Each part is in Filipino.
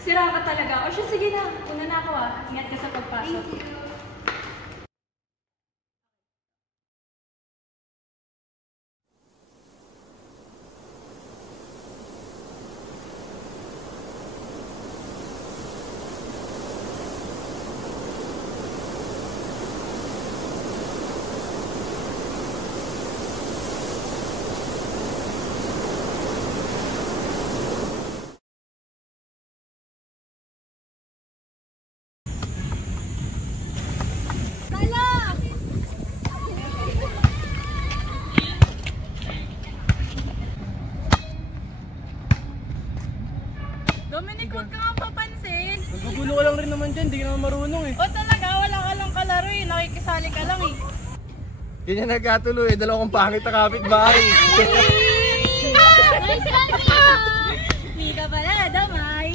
Sira ka talaga. O siya, sige na. Una na ako ah. Ingat ka sa pagpasok. Thank you. Dominic, huwag ka nga papansin. Naggugulo ka lang rin naman dyan, di ka naman marunong eh. O talaga, wala ka lang kalaro eh. Nakikisali ka lang eh. Ganyan nagkatuloy eh, dalawa kong pangit na kapitbahay. Nice ka! Hindi ka pala, damay.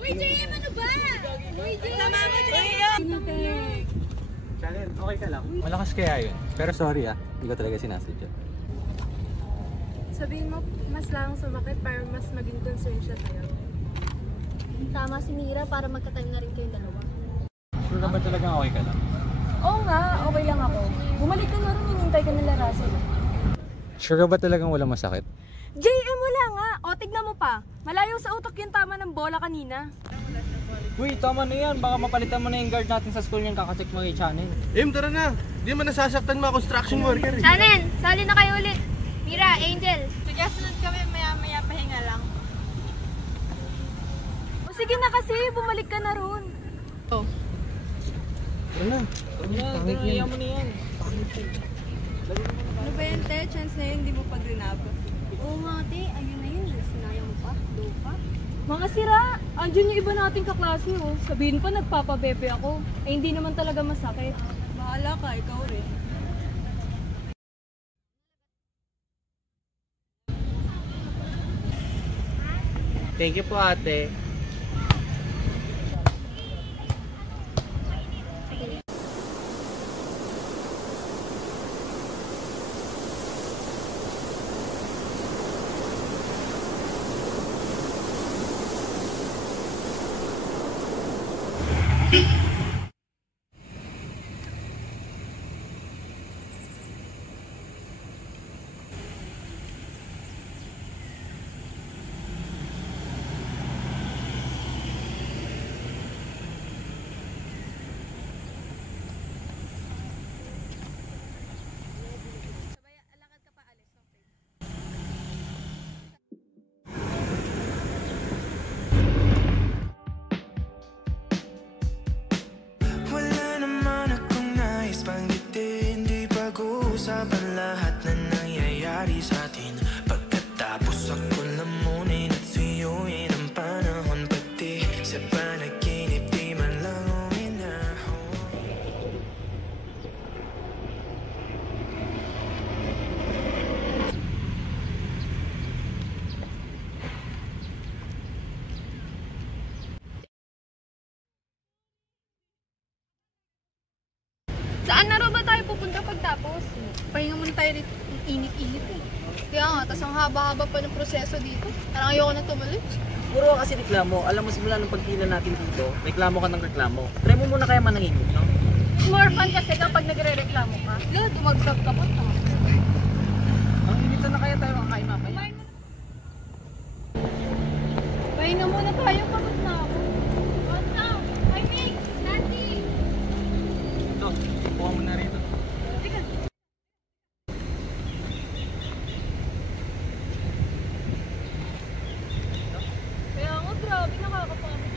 Uy, JM, ano ba? Uy, JM! Sama mo, JM! Channel, okay ka lang? Malakas kaya yun. Pero sorry ah, hindi ko talaga sinasadya. Sabihin mo, mas lang sumakit para mas maging concern siya sa'yo. Tama si Mira para magka-time na rin kayong dalawa. Sure ka ba talaga okay ka lang? Oo nga, okay lang ako. Bumalik ka na rin, hinintay ka nila Russell. Sure ka ba talagang walang masakit? JM, wala nga. O, tignan mo pa. Malayo sa utak yung tama ng bola kanina. Uy, tama na yan. Baka mapalitan mo na yung guard natin sa school yung kakacheck mo kay Channel. Tara na. Di man nasasaktan mga construction worker eh. Shannon, sali na kayo ulit. Mira, Angel. Sige, sunod kami. Maya-maya pahinga lang. O, sige na kasi. Bumalik ka na ron. Ano? Kaya mo na yan. Ano ba yun, te? Chance na yun, hindi mo pag-rinab. Oo nga, te. Ayun na yun. Sinaya mo pa. Do pa. Mga sira, andyan yung iba nating kaklase oh. Sabihin pa nagpapabebe ako. Eh hindi naman talaga masakit. Bahala ka, ikaw rin. Thank you po, ate. Wala naman akong nais banggitin, di pag-uusapan lahat na nangyayari sa atin. Pagkatapos ako lamunin at suyuin ang panahon, pati sa panaginip di man lang uminahon. Saan na raw ba tayo pupunta pagtapos? Pahinga muna tayo dito. Ang init-init eh. Kaya nga, tas ang haba-haba pa ng proseso dito. Parang ayoko na tumuloy. Puro kasi reklamo. Alam mo, simula nung pagpila natin dito, reklamo ka ng reklamo. Try mo muna kaya manahimik, no? More fun kasi kapag nagre-reklamo ka. Lo, dumagdag ka pa. Ang init na kaya tayo kakain mamaya. Pahinga muna tayo, pagod na ako. What's up? Hi, Mix! Nancy! Ito, buka mo na rito. Kaya nga, grabe, nakakapamit.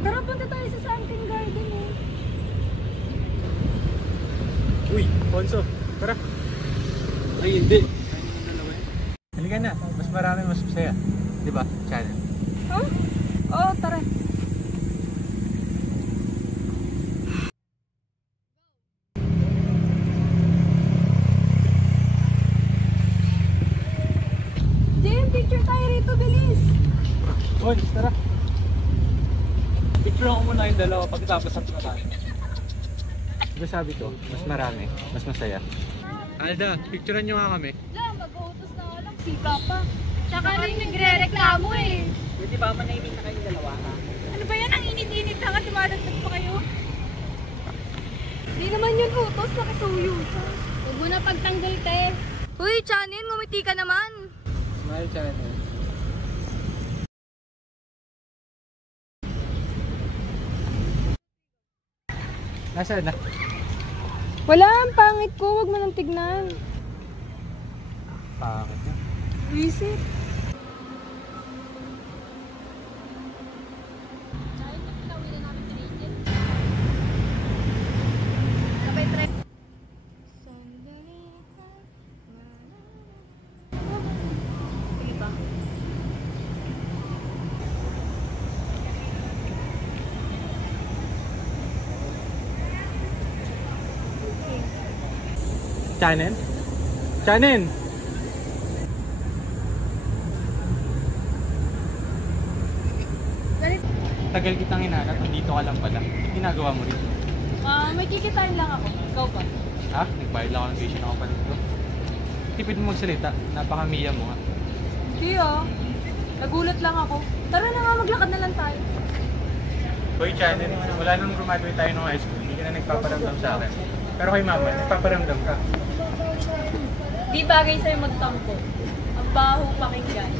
Tara, punta tayo sa Sunken Garden eh. Uy, Ponso, tara. Ay, hindi. Halika na, mas marami mas masaya. Di ba, Channel? Huh? Oo, tara. Jim, picture tayo rito, bilis. Bon, tara. Picture ako muna yung dalawa pagkatapos na tayo. Diba sabi ko, mas marami, mas masaya. Alda, picturean nyo nga kami. Lang, mag-uutos na nga lang. Sika pa. Tsaka rin nagre-reklamo eh. Pwede ba manahimik na kayong dalawa ha? Ano ba yan? Ang init-init na nga. Dumadagdag pa kayo. Hindi naman yun utos. Nakisuyo. Huwag mo na pagtanggol, te. Uy, Chanin, ngumiti ka naman. Smile, channel. Nasaan na? Wala, ang pangit ko. Huwag mo nang tignan. Bakit na? Visit. Sabay tre. Sige ba? Channel? Channel! Tagal kitang hinanap, nandito ka lang pala. Ginagawa mo rin. May kikitain lang ako. Ikaw ba? Ha? Nagbayad lang ako ng tuition ng kapatid ko. Tipid mo magsalita, napakamiya mo ha. Hindi nagulat lang ako. Tara na nga, maglakad na lang tayo. Hoy Channel, wala nang graduate tayo ng high school, hindi ka na nagpaparamdam sa akin. Pero kay mama, nagpaparamdam ka. Di bagay sa'yo magtampo. Ang baho pakinggan.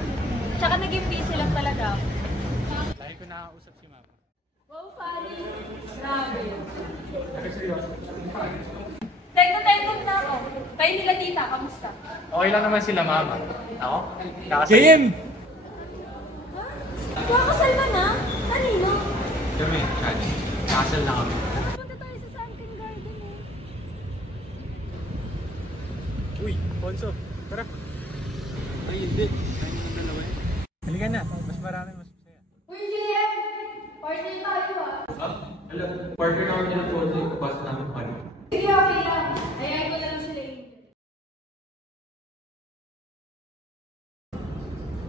Tsaka naging busy lang talaga ako. Dahil ko nakakausap si mama. Wow, funny. Grabe. Nagkaseryoso. Tengko na ako. Tayo nila tita, kamusta? Okay lang naman sila mama. Ako? JM! Wakasal ka na? Kanino? Kami, Channel. Nakasal na kami. Punta tayo sa Sunken Garden Uy, Ponso, tara. Ay, hindi. Tayo ng dalawa eh. Halika na, mas marami, mas masaya. Uy, JM! Party tayo Alam, partner na kami ng Ponso, kapasok namin pa rin. Sige, okay yan. Ayayin ko lang sila eh.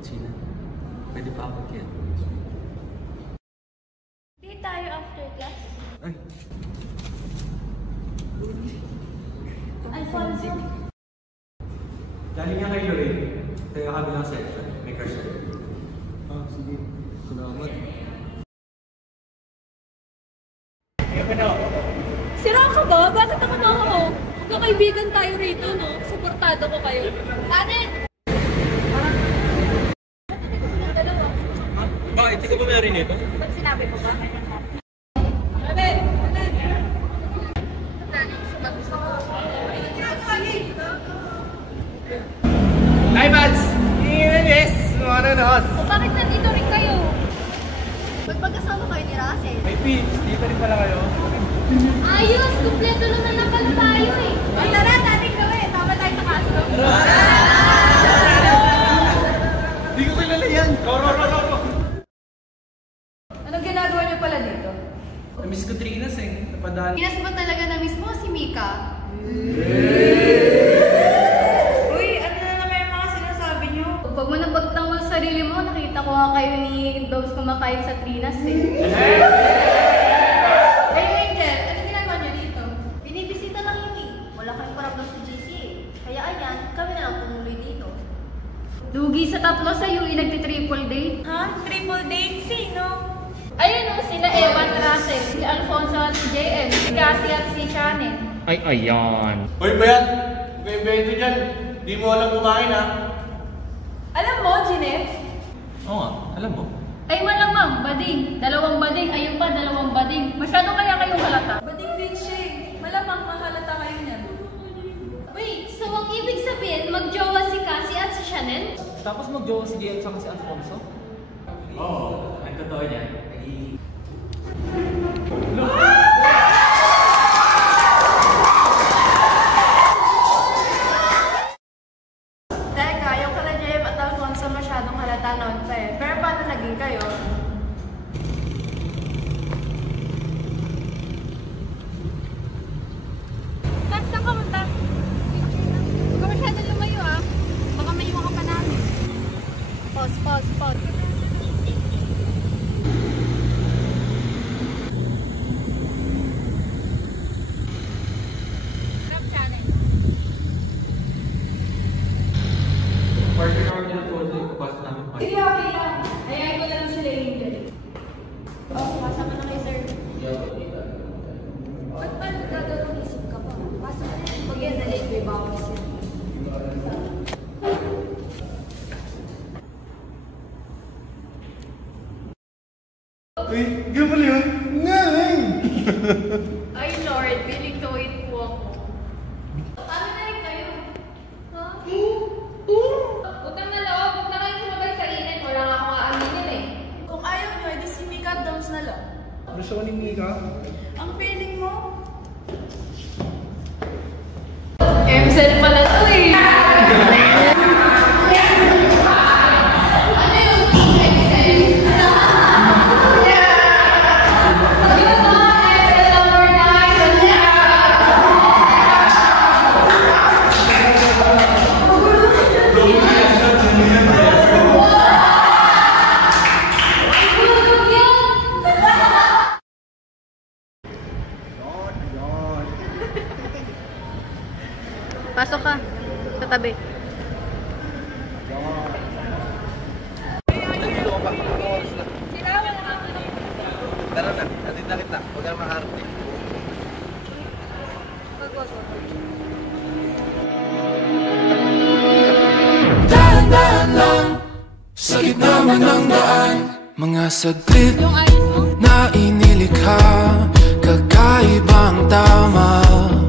Sina, pwede pa ako kaya? Di tayo after class. Ay, Alfonso. galing nga kay Lorraine. Kaya kami lang section. May crush ko. Ah, sige. Salamat. Sira ka ba? Bakit ako ako? Magkakaibigan tayo rito, no? Suportado ko kayo. Anin! Bakit? Hindi ka ba meron nito? Ba't sinabi ko ba? Amen! Live-ads! Iinis! Mga nanos! O bakit nandito rin kayo? Ba't magkasama kayo ni Russell? May Pete, dito rin pala kayo. Ayos! Kumpleto naman na pala tayo eh! O tara, dating gawin! Tama tayo sa kaso. Hindi ko kilala yan! Roro! Anong ginagawa niyo pala dito? Namiss ko Trinas eh. Napadaan. Kinas ba talaga na mismo si Mika? Uy, ano na naman yung mga sinasabi niyo? Pag mo napagtanggol sa sarili mo, nakita ko nga kayo ni Dobbs kumakain sa Trinas eh. Hey Angel, ano ginagawa niyo dito? Binibisita lang yun eh. Wala kayong parabang sa GC eh. Kaya ayan, kami na lang tumuloy dito. Lugi sa taplo sa UE, nagti-triple date. Ha? Triple date? Sino? Ayun o, sila Evan Russell, si Alfonso at si JM, si Cassie at si Shannon. Ay, ayan. Hoy, Bayan! May evento dyan. Di mo alam kumain ha? Alam mo, Jeanette? Oo nga, alam mo. Ay malamang, bading. Dalawang bading, ayun pa, dalawang bading. Masyado kaya kayong halata. Bading bitch eh. Malamang mahalata kayo niyan. Wait, so ang ibig sabihin, magjowa si Cassie at si Shannon? Tapos mag-jowa si JM sa si Alfonso? Oo, ang totoo niyan. Teka, yung kala JM at Alfonso masyadong halata noon pa eh. Pero paano naging kayo? Max, saan ka punta? Huwag ka masyadong lumayo ah. Baka maiwan ka pa namin. Pause. Stop channel. Excel pala to eh. Pasok ka. Sa tabi. Tara na, natin na kita. Huwag ka makarating. Dahan-dahan lang sa gitna man ng daan. Mga saglit na inilikha, kakaibang tama.